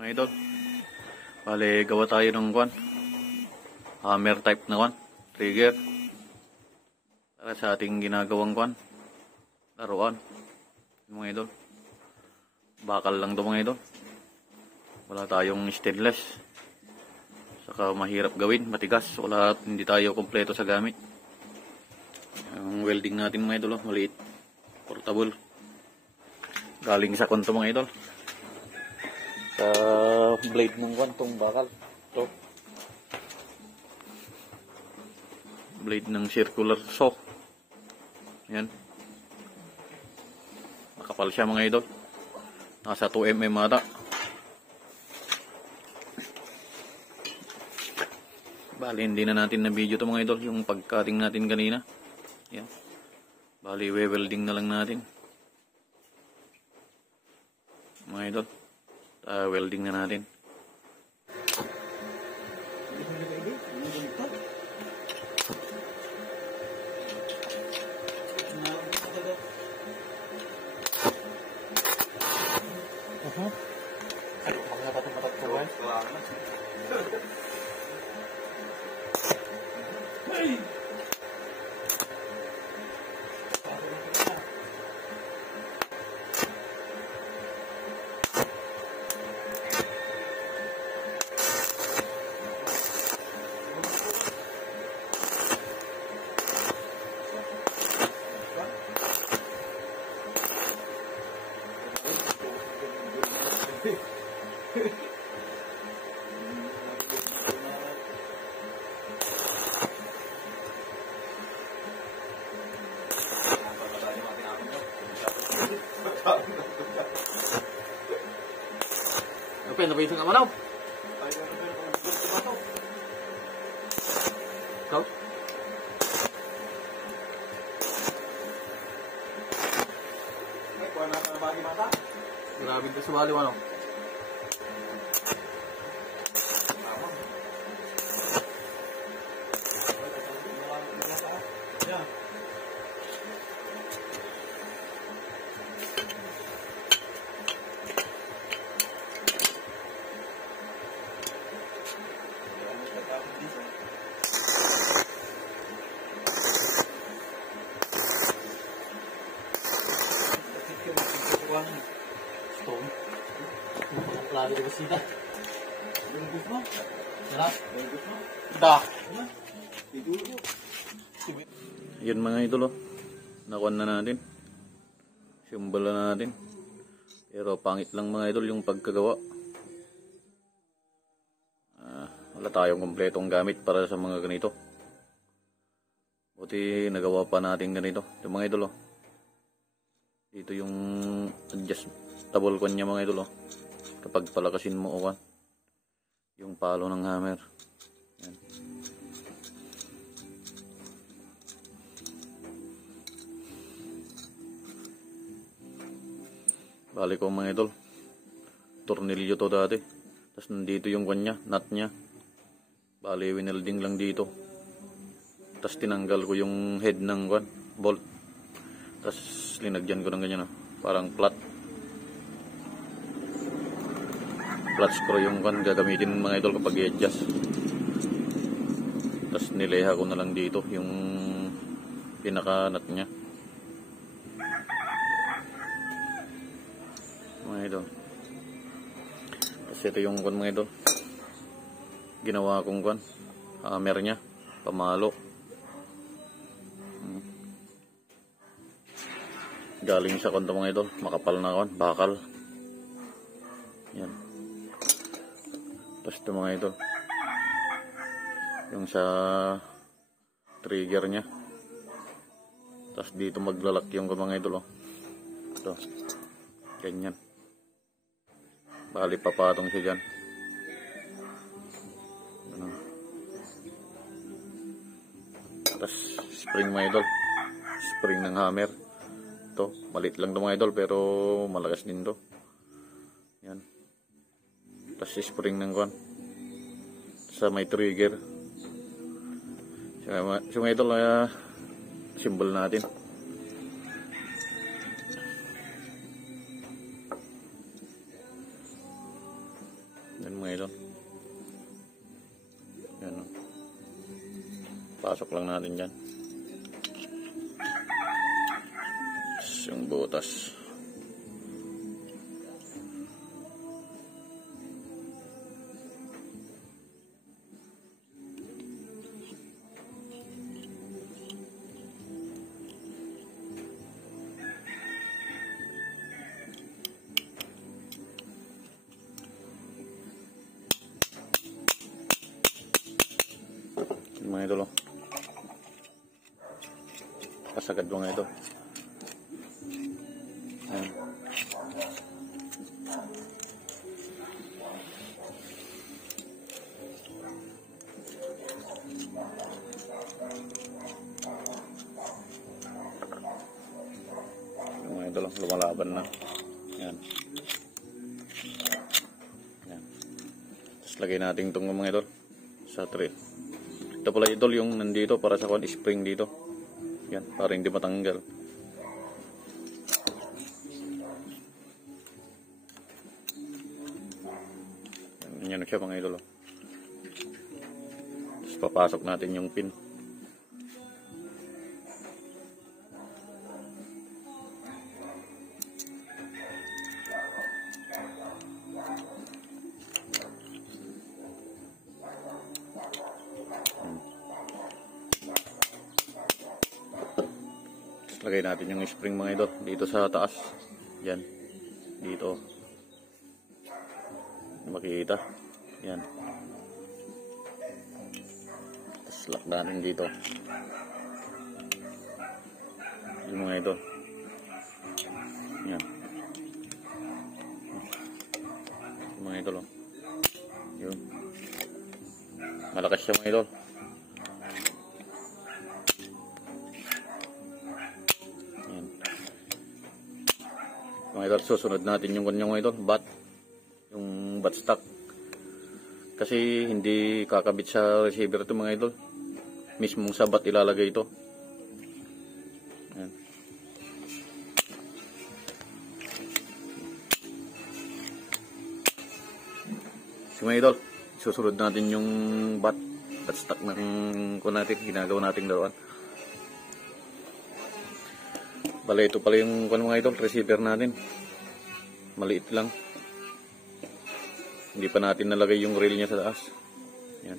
mga idol. Bale, gawa tayo ng kwan. Hammer type na kwan. Trigger. Para sa ating ginagawang kwan. Laruan. Mga idol. Bakal lang to mga idol. Wala tayong stainless. Saka mahirap gawin, matigas. Wala, hindi tayo kompleto sa gamit. Ang welding natin mga idol, maliit. Portable. Galing sa kwan to mga idol. Sa blade ng kwan tong bakal. To. Blade ng circular saw. Yan. Makapal siya mga idol. Nasa 2 mm ata. Bali, hindi na natin na video to mga idol. Yung pagcutting natin kanina. Yan. Bali, welding na lang natin. Mga idol. Welding na natin. Apa yang lebih suka mana? Kau? Grabe ito sa bali ano? Stone. Lagi di sini. Bagus mo. Jelas. Bagus mo. Dah. Yan mga idol oh. Nakuha na natin. Symbol na natin. Pero pangit lang mga idol yung pagkagawa. Wala tayong kompletong gamit para sa mga ganito. Buti nagawa pa natin ganito. Yung mga idol oh. Dito yung adjustable kwan niya mga idol oh. Kapag palakasin mo o yung palo ng hammer. Yan. Bali ko mga idol. Tornilyo to dati. Tapos nandito yung kwan niya, nut niya. Bali winelding lang dito. Tapos tinanggal ko yung head ng kwan, bolt. Tapos linagyan ko ng ganyan oh. Parang flat screw yung kan gagamitin mga idol kapag i-adjust. Tapos nileha ko na lang dito yung pinaka nut nya mga idol. Tapos ito yung kan mga idol, ginawa kong kan hammer nya pamalo. Galing sa kanto mga idol, makapal na kan bakal. Yan. Tapos ito mga idol, yung sa trigger nya. Tapos dito maglalak yung mga idol oh. Ito. Ganyan. Bali papatong siya dyan. Ano. Tapos spring mga idol, spring ng hammer. Ito, malit lang ito mga idol pero malakas din to. Yan. Tapos spring ng kwan sa may trigger. So mga idol, symbol natin. Yan mga idol. Yan o. Pasok lang natin dyan. Yung butas. Mga idol, oh. Pasagad mga idol. Ayan. Yung mga idol, lumalaban na. Ayan. Ayan. Tapos lagay natin itong mga idol sa tray. Ito pala idol yung nandito para sa spring dito. Yan, para hindi matanggal. Yan siya mga idol. Tapos papasok natin yung pin. Lagay natin yung spring mga idol dito sa taas. Yan. Dito. Makikita. Yan. Tapos lock natin dito. Yung mga idol. Yan. Yung mga idol. Oh. Yun. Malakas siya mga idol. Mga idol, susunod natin yung kanyang mga idol, bat. Yung bat stock. Kasi hindi kakabit sa receiver ito mga idol. Mismong sa bat ilalagay ito. Ayan. So mga idol, susunod natin yung bat stock ng ginagawa nating laruan. Bale, ito pala yung mga idol, receiver natin. Maliit lang. Hindi pa natin nalagay yung reel niya sa taas. Yan.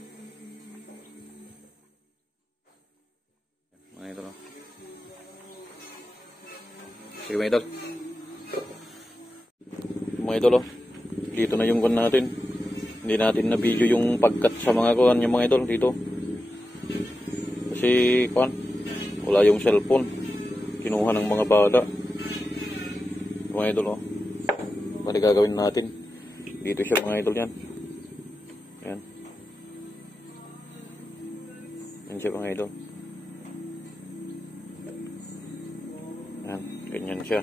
Mga idol. Sige mga idol. Mga idol, dito na yung natin. Hindi natin na video yung pagkat sa mga yung mga idol dito. Kasi wala yung cellphone. Kinuha ng mga bata. Mga idol, oh. Ano gagawin natin? Dito siya mga idol yan. Yan. Yan siya mga idol. Yan. Ganyan siya.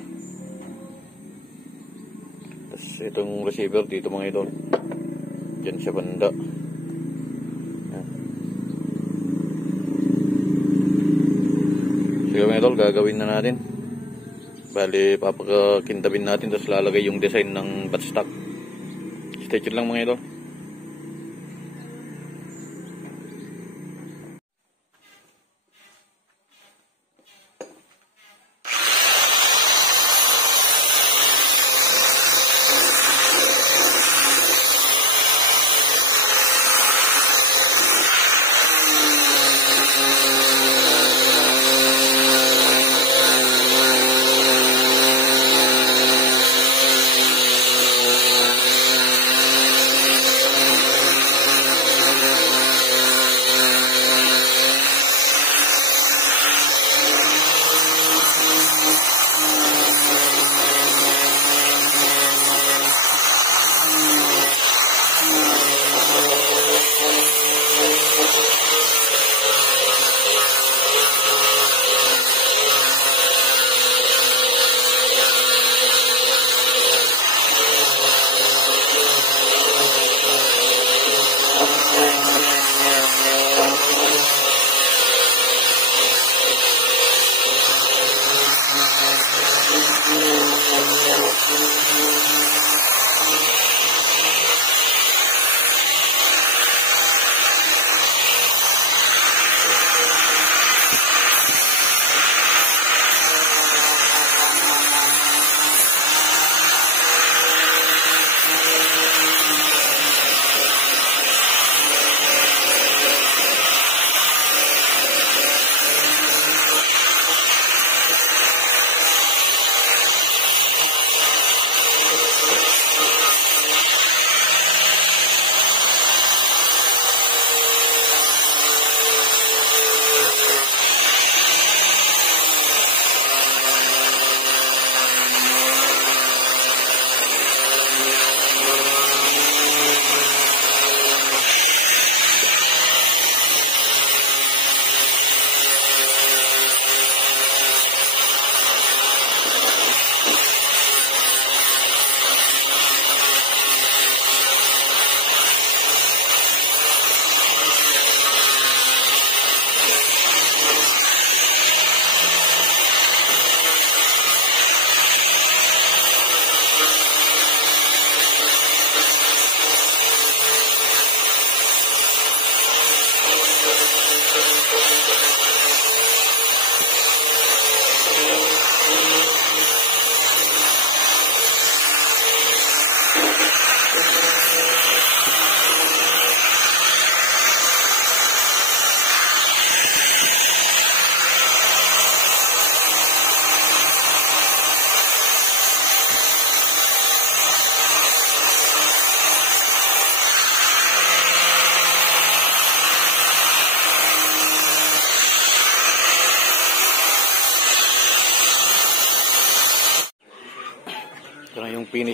Tapos itong receiver dito mga idol. Diyan siya banda. Yan. Sige mga idol, gagawin na natin. Bali, papakakintabin natin tapos lalagay yung design ng bat stock. Stay tuned lang mga idol.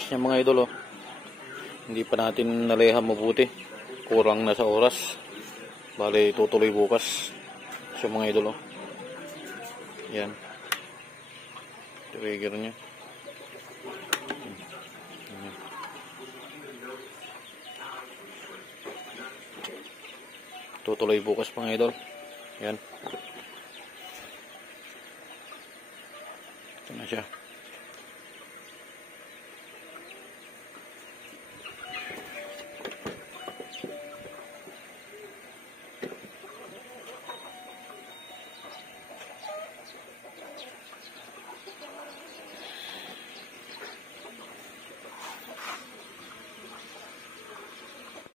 finish niya mga idol, oh. Hindi pa natin naleham mabuti. Kurang na sa oras. Bale, tutuloy bukas. So mga idol, oh. Yan. Trigger niya. Yan. Tutuloy bukas mga idol. Yan. Ito na siya.